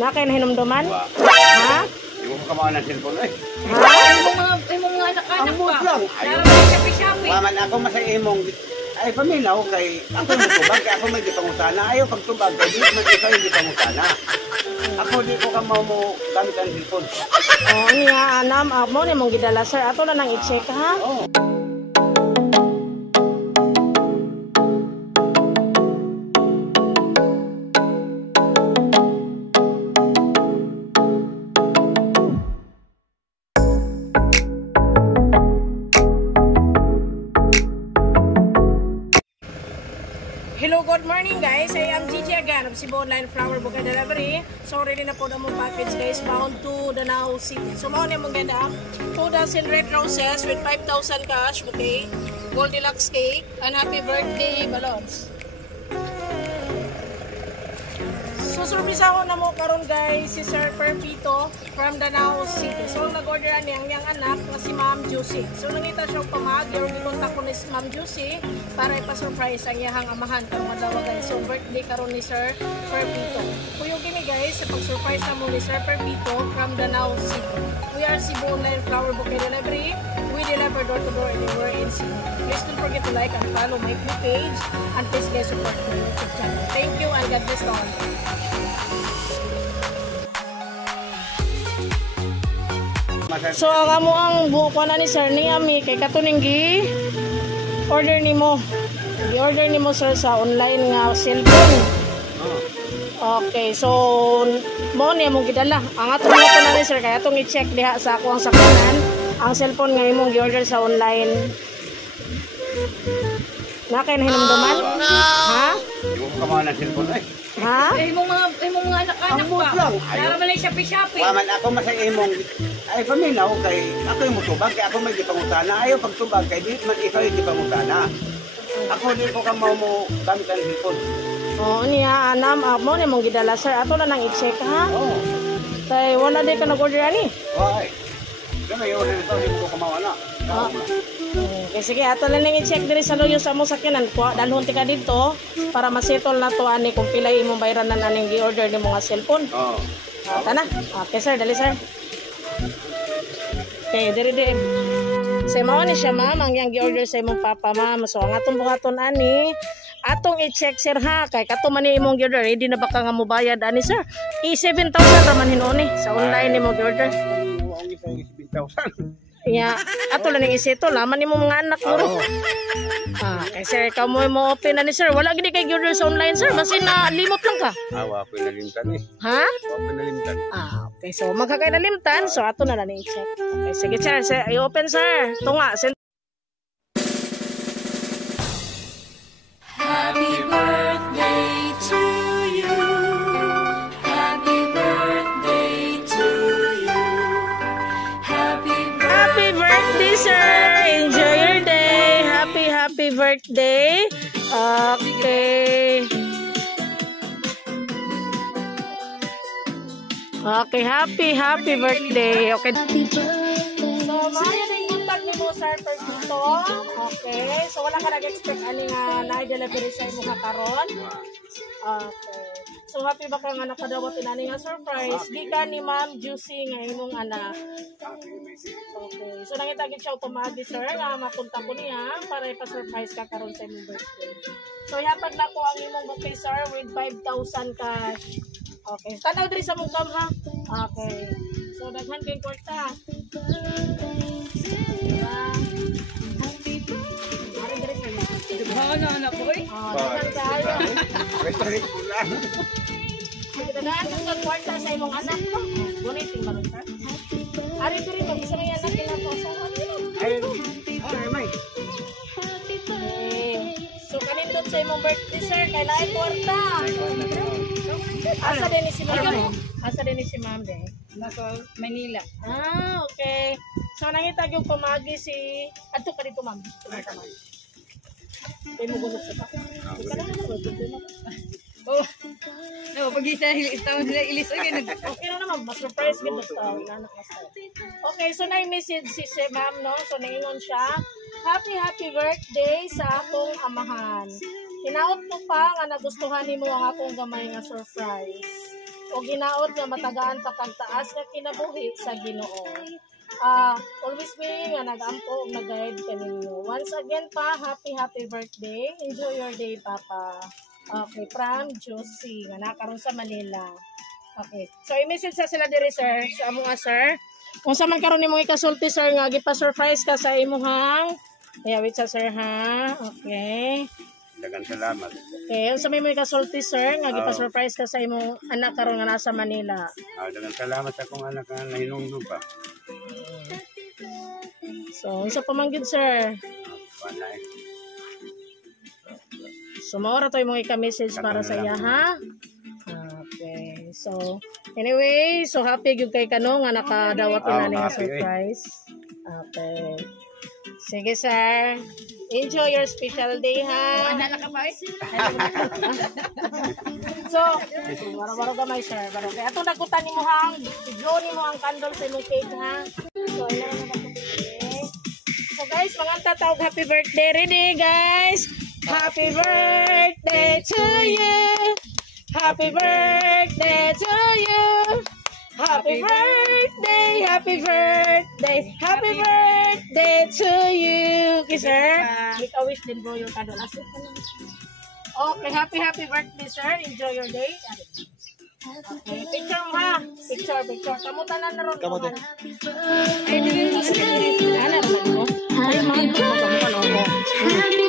Na kay nahinumduman? Wa. Ha? Yung ko kamao ng cellphone eh. Imong mga anak-anak Ambot pa. lang. Naramay shapi-shapi. Waman ako masay imong ay paminaw kay ako mo tubag kay ako may gipangutana. Ayaw pagtubag kay di man ikaw yung gipangutana. Ako di ko kamao mo gamit ang cellphone. Oh, niya anam mo ni mong gidala sir. Ato na nang i-check ha. Oh. Hello, good morning guys. I am Gigi again of Cebu Online Flower Bouquet Delivery. So ready na po na mong package guys bound to Danao City. So mao ni mong ganda 2,000 red roses with 5,000 cash bouquet, Goldilocks cake, and happy birthday balloons. So surprise ako na mo karon guys si Sir Perpito from Danao City. So nag-orderan niyang niyang anak na si Ma'am Juicy. So nangita siya pamag, yung gikontak ko ni Ma'am Juicy para ipa-surprise ang iyahang amahan karong adlaw guys. So birthday karon ni Sir Perpito. Kuyog kini guys sa pag-surprise na mo ni Sir Perpito from Danao City. We are Cebu Online Flower Bouquet Delivery. We deliver door to door anywhere in Cebu. Please don't forget to like and follow my page and please guys support my YouTube channel. Thank you and God bless all. So ang amo ang buo pa na ni Sir Niami kay katuning gi order nimo. Gi-order nimo sir sa online nga cellphone. Okay, so mo ni among gidala. Ang atong mo na ni sir kay atong i-check diha sa ako ang sakyanan ang cellphone nga imong gi-order sa online. Na kay nahinumduman? Ha? Yung ko kamao ng cellphone eh. Ha? Imong mga anak-anak Ambot pa. lang. Naramay shapi-shapi. Waman ako masay imong ay paminaw kay ako yung mutubag kay ako may gipangutana. Ayaw pagtubag kay di man ikaw yung gipangutana. Ako di ko kamao mo gamit ang cellphone. Oh, niya anam mo ni mong gidala sir. Ato na nang i-check ha. Oh. Kay wala day ka nag-order ani. Why? Kaya yung order ito, hindi ko kamao na. Okay, sige, ato lang nang i-check diri sa loyo sa mo sakyanan ko. Dalhon ti ka dito para ma-settle na to ani kung pila imong bayranan aning gi-order nimo nga cellphone. Oo. Tana. Okay sir, dali sir. Okay, diri. Sa mao ni siya ma'am, ang yang gi-order sa imong papa ma'am. So ang atong buhaton ani, atong i-check sir ha. Kay kato man ni imong gi-order, ready na ba ka nga mobayad ani sir? I-7,000 ra man hinuni sa online nimo gi-order. Ang isa yung 7,000. Ya, ato lang ning isito, laman nimo mga anak mo. Kay sir, ikaw mo open na ni sir. Wala gid kay order sa online sir, basta na limot lang ka. Awa ko nalimtan eh. Ha? Awa ko nalimtan. Okay, so magkakay na limtan, so ato na lang i-check. Okay, sige sir, i-open sir. Tunga, Happy birthday to you. Happy birthday to you. Happy birthday sir. Enjoy your day. Happy birthday. Okay. Okay, happy birthday. Okay. So, maaari na yung contact ni mo, sir, per dito. Okay. So, wala ka nag-expect ani nga na-delivery sa imo nga karon. Okay. So, happy ba ka nga nakadawat inani nga surprise? Di ka ni Ma'am Juicy nga imong anak. Okay. So, nangitagit siya automati, sir, nga mapunta ko niya para ipa-surprise ka karon sa imong birthday. So, ihatag na ko ang imong bouquet, sir, with 5,000 cash. Okay. Tanaw diri sa mong ha. Okay. So, daghan kay kwarta. Ano anak ko eh. Daghan kayo. Restaurant ko lang. Daghan kang kwarta sa imong anak mo. Gunit ting balon sir. Ari diri mo bisa nga anak kinato sa Ay, may. So, kanindot sa imong birthday sir kay naay kwarta. Asa din ni si ma'am? Asa din ni si ma'am de? Nasa Manila. Okay. So nangita yung pamagi si adto ka dito ma'am. Kay mo gunot sa pa. Oh. No, pag isa taon nila ilis okay na naman, mas surprise gid basta nanak basta. Okay, so na-message si ma'am no. So naingon siya, happy birthday sa akong amahan. Hinaot ko pa nga nagustuhan nimo ang akong gamay nga surprise. o ginaot nga matagaan pa kag taas nga kinabuhi sa Ginoo. Always be nga nag-ampo ug nag-guide kaninyo. Once again pa, happy birthday. Enjoy your day, Papa. Okay, from Josie nga nakaroon sa Manila. Okay. So i-message sa sila diri sir, sa amo nga sir. Kung sa man karon nimo ikasulti sir nga gipa-surprise ka sa imuhang. Wait sa sir ha. Okay. Dagan salamat. Okay, unsa may mo ikasulti sir nga gipa-surprise ka sa imong anak karon nga nasa Manila. Dagan salamat sa akong anak nga nahinungdog pa. So, unsa pa man gyud sir? Wala eh. So, maura to imong ika-message para sa iya ha. Okay. So, anyway, so happy gyud kay kano nga nakadawat na ning happy, surprise. Okay. Sige sir. Enjoy your special day ha. Anak ka pa eh. So, baro-baro gamay sir. Baro. Kaya atong nagutan nimo hang, i-blow nimo ang candle sa imong cake ha. So, ila na okay. So guys, mga tatawag happy birthday ready guys. Happy birthday to you. Happy birthday to you. Happy birthday, happy birthday, happy birthday to you. Okay, sir. Make a wish din bro yung candle. Okay, happy birthday, sir. Enjoy your day. Okay, picture mo ha. Picture. Kamutan na ron. Kamutan. Ay, dili mo. Ano naman mo? Ay, mga kamutan.